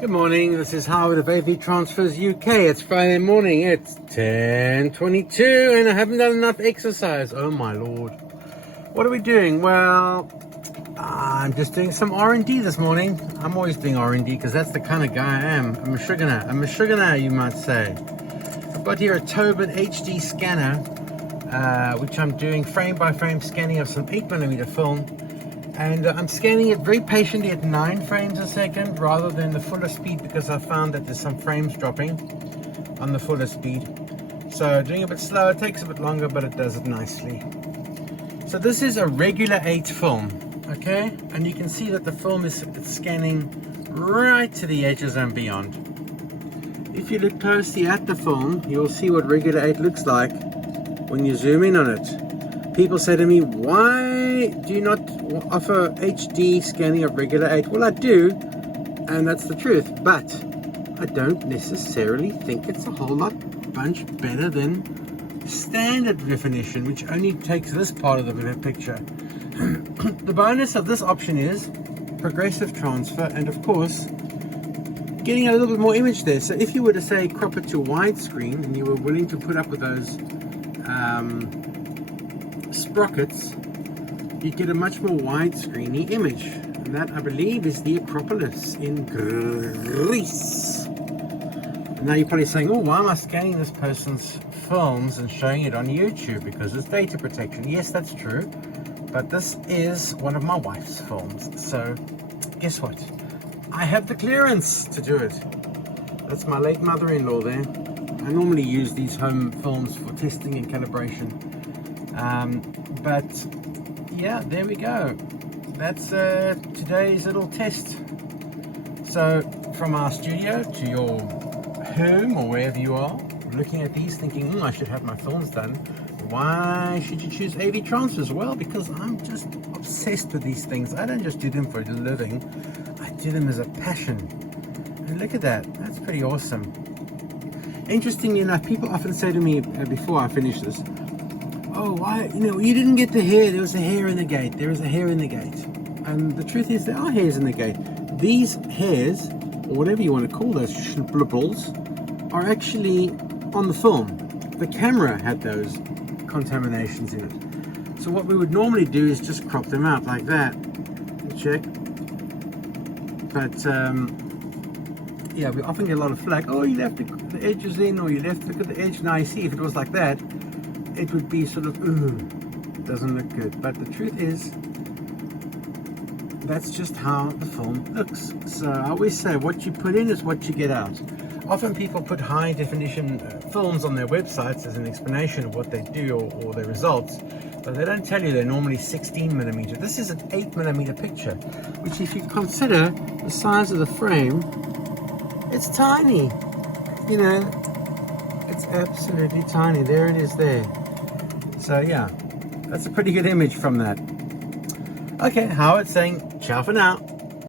Good morning, this is Howard of AV Transfers UK. It's Friday morning, it's 10:22 and I haven't done enough exercise. Oh my lord. What are we doing? Well, I'm just doing some R&D this morning. I'm always doing R&D because that's the kind of guy I am. I'm a sugar, you might say. I've got here a Tobin HD scanner, which I'm doing frame by frame scanning of some 8mm film. And I'm scanning it very patiently at 9 frames a second rather than the fuller speed, because I found that there's some frames dropping on the fuller speed. So doing a bit slower takes a bit longer, but it does it nicely. So this is a regular 8 film, okay? And you can see that the film is scanning right to the edges and beyond. If you look closely at the film, you'll see what regular 8 looks like when you zoom in on it. People say to me, why do you not offer HD scanning of regular 8? Well, I do, and that's the truth, but I don't necessarily think it's a whole bunch better than standard definition, which only takes this part of the picture. The bonus of this option is progressive transfer, and of course, getting a little bit more image there. So if you were to say crop it to widescreen, and you were willing to put up with those sprockets, you get a much more widescreeny image, and that I believe is the Acropolis in Greece. And now you're probably saying, oh, why am I scanning this person's films and showing it on YouTube? Because it's data protection. Yes, that's true, but this is one of my wife's films, so guess what, I have the clearance to do it. That's my late mother-in-law there. I normally use these home films for testing and calibration. But yeah, there we go. That's today's little test. So from our studio to your home or wherever you are, looking at these thinking, I should have my films done. Why should you choose AV Transfers? Well, because I'm just obsessed with these things. I don't just do them for a living, I do them as a passion. And look at that, that's pretty awesome. Interestingly enough, people often say to me before I finish this, oh, why, you didn't get the hair. There was a hair in the gate. There was a hair in the gate. And the truth is, there are hairs in the gate. These hairs, or whatever you want to call those blibbles, are actually on the film. The camera had those contaminations in it. So what we would normally do is just crop them out like that. Check. But, yeah, we often get a lot of flack. Oh, you left the edges in, or you left, look at the edge. Now you see, if it was like that, it would be sort of, doesn't look good. But the truth is, that's just how the film looks. So I always say, what you put in is what you get out. Often people put high definition films on their websites as an explanation of what they do or their results, but they don't tell you they're normally 16mm. This is an 8mm picture, which if you consider the size of the frame, it's tiny. It's absolutely tiny. There it is there. So yeah, that's a pretty good image from that. Okay, Howard saying ciao for now.